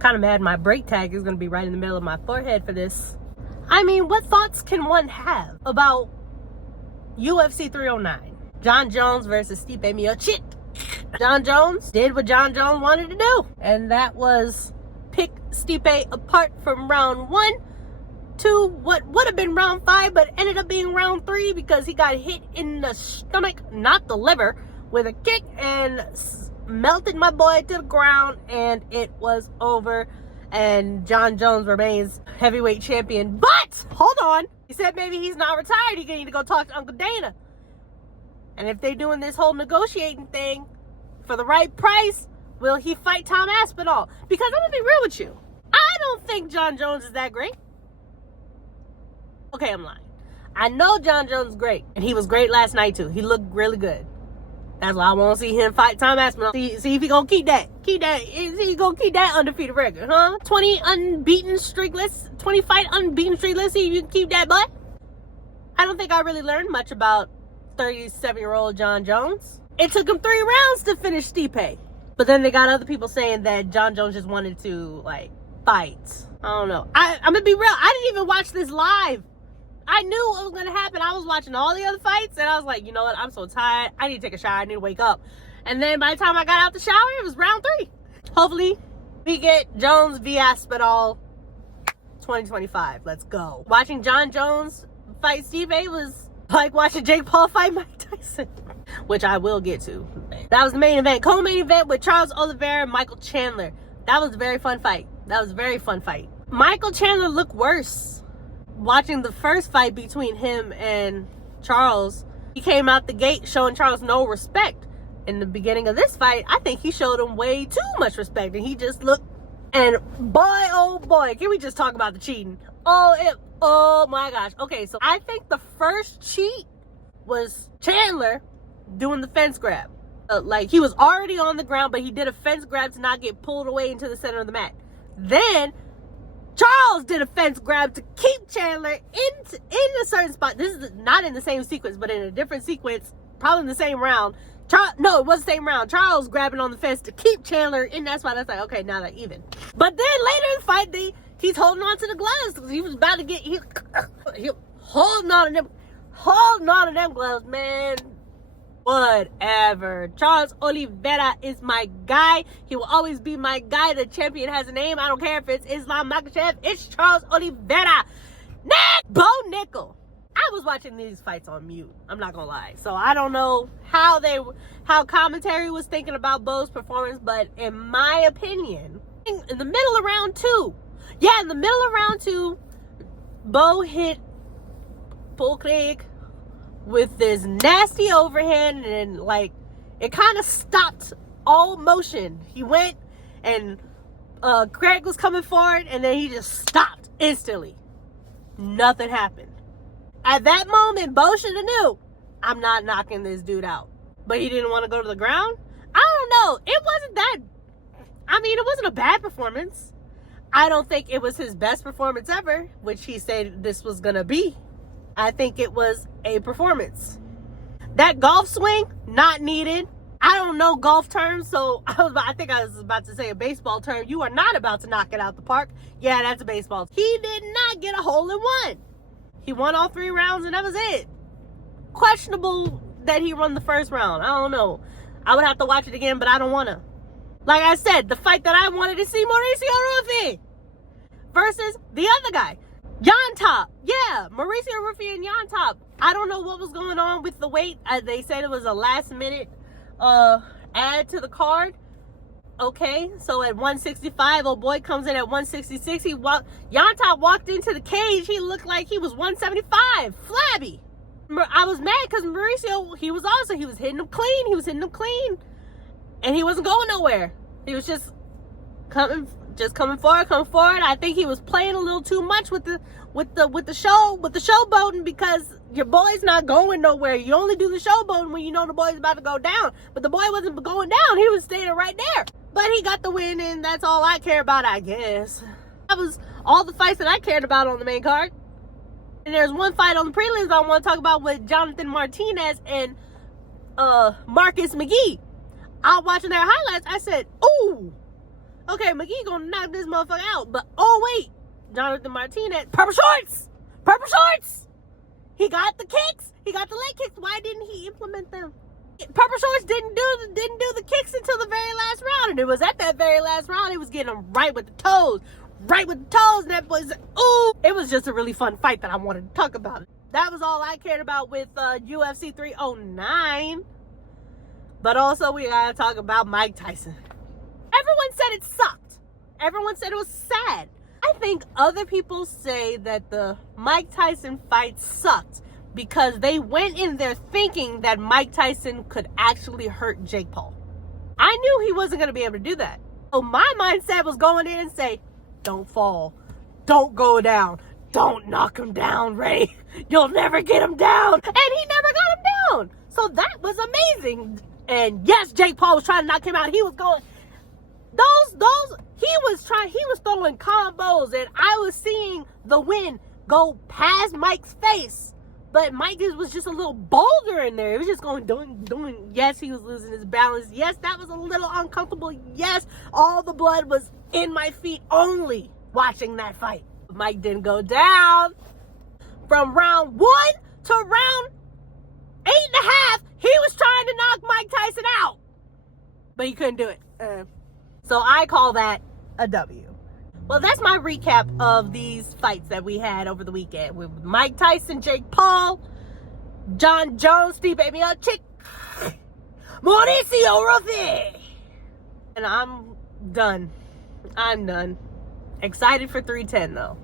Kind of mad my brake tag is going to be right in the middle of my forehead for this. I mean, what thoughts can one have about UFC 309? Jon Jones versus Stipe Miocic. Jon Jones did what Jon Jones wanted to do, and that was pick Stipe apart from round 1 to what would have been round 5, but ended up being round 3 because he got hit in the stomach, not the liver, with a kick and melted my boy to the ground, and it was over. And Jon Jones remains heavyweight champion. But hold on, he said maybe he's not retired. He need to go talk to Uncle Dana. And if they're doing this whole negotiating thing for the right price, will he fight Tom Aspinall? Because I'm gonna be real with you, I don't think Jon Jones is that great. Okay, I'm lying. I know Jon Jones is great, and he was great last night too. He looked really good. That's why I want to see him fight Tom Aspinall. See if he gonna keep that. See if he gonna keep that undefeated record, huh? 20 unbeaten streakless, 20 fight unbeaten streak. Let's see if you can keep that, bud. I don't think I really learned much about 37-year-old Jon Jones. It took him 3 rounds to finish Stipe. But then they got other people saying that Jon Jones just wanted to, like, fight. I don't know. I'm gonna be real. I didn't even watch this live. I knew what was going to happen. I was watching all the other fights, and I was like, you know what? I'm so tired. I need to take a shower. I need to wake up. And then by the time I got out the shower, it was round 3. Hopefully, we get Jones v. Aspinall 2025. Let's go. Watching Jon Jones fight Stipe was like watching Jake Paul fight Mike Tyson, which I will get to. That was the main event. Co-main event with Charles Oliveira and Michael Chandler. That was a very fun fight. Michael Chandler looked worse. Watching the first fight between him and Charles, he came out the gate showing Charles no respect. In the beginning of this fight, I think he showed him way too much respect, and he just looked, and boy, oh boy, can we just talk about the cheating? Oh my gosh. Okay, so I think the first cheat was Chandler doing the fence grab. Like, he was already on the ground, but he did a fence grab to not get pulled away into the center of the mat. Then Charles did a fence grab to keep Chandler in a certain spot. This is not in the same sequence, but in a different sequence, probably in the same round. No, it was the same round. Charles grabbing on the fence to keep Chandler in that spot. I was like, okay, now they're even. But then later in the fight, he's holding on to the gloves because he was about to get, he holding on to them gloves, man. Whatever. Charles Oliveira is my guy. He will always be my guy. The champion has a name. I don't care if it's Islam Makhachev. It's Charles Oliveira. Bo Nickel. I was watching these fights on mute. I'm not gonna lie. So I don't know how commentary was thinking about Bo's performance, but in my opinion, in the middle of round 2, Bo hit Paul Craig with this nasty overhand, and like it kind of stopped all motion. He went and Craig was coming forward, and then he just stopped instantly. Nothing happened. At that moment, Bo should have knew, I'm not knocking this dude out. But he didn't want to go to the ground. I don't know. It wasn't a bad performance. I don't think it was his best performance ever, which he said this was gonna be. I think it was a performance. That golf swing, not needed. I don't know golf terms, so I think I was about to say a baseball term. You are not about to knock it out the park. Yeah, that's a baseball. He did not get a hole in one. He won all 3 rounds, and that was it. Questionable that he won the first round. I don't know. I would have to watch it again, but I don't want to. Like I said, the fight that I wanted to see, Mauricio Rufy versus the other guy, Jan Top. Yeah, Mauricio Rufy and Jan Top. I don't know what was going on with the weight. They said it was a last-minute add to the card. Okay, so at 165, old boy comes in at 166. Jan Top walked into the cage. He looked like he was 175, flabby. I was mad because Mauricio, he was hitting him clean. And he wasn't going nowhere. He was just coming forward. I think he was playing a little too much with the showboating, because your boy's not going nowhere. You only do the showboating when you know the boy's about to go down. But the boy wasn't going down. He was standing right there. But he got the win, and that's all I care about, I guess. That was all the fights that I cared about on the main card. And there's one fight on the prelims I want to talk about with Jonathan Martinez and Marcus McGee. I was watching their highlights. I said, ooh, Okay, McGee gonna knock this motherfucker out. But, oh, wait. Jonathan Martinez. Purple shorts! Purple shorts! He got the kicks. He got the leg kicks. Why didn't he implement them? Purple shorts didn't do the kicks until the very last round. And it was at that very last round, he was getting them right with the toes. Right with the toes. And that was, ooh. It was just a really fun fight that I wanted to talk about. That was all I cared about with UFC 309. But also, we gotta talk about Mike Tyson. Everyone said it sucked. Everyone said it was sad. I think other people say that the Mike Tyson fight sucked because they went in there thinking that Mike Tyson could actually hurt Jake Paul. I knew he wasn't going to be able to do that. So my mindset was going in and say, don't fall. Don't go down. Don't knock him down, Ray. You'll never get him down. And he never got him down. So that was amazing. And yes, Jake Paul was trying to knock him out. He was going... he was throwing combos, and I was seeing the wind go past Mike's face, but Mike was just a little boulder in there. It was just going doing. Yes, he was losing his balance. Yes, that was a little uncomfortable. Yes, all the blood was in my feet only watching that fight. Mike didn't go down. From round 1 to round 8.5, he was trying to knock Mike Tyson out, but he couldn't do it. So I call that a W. Well, that's my recap of these fights that we had over the weekend with Mike Tyson, Jake Paul, John Jones, Steve Baby Chick, Mauricio Ruffi. And I'm done. I'm done. Excited for 310 though.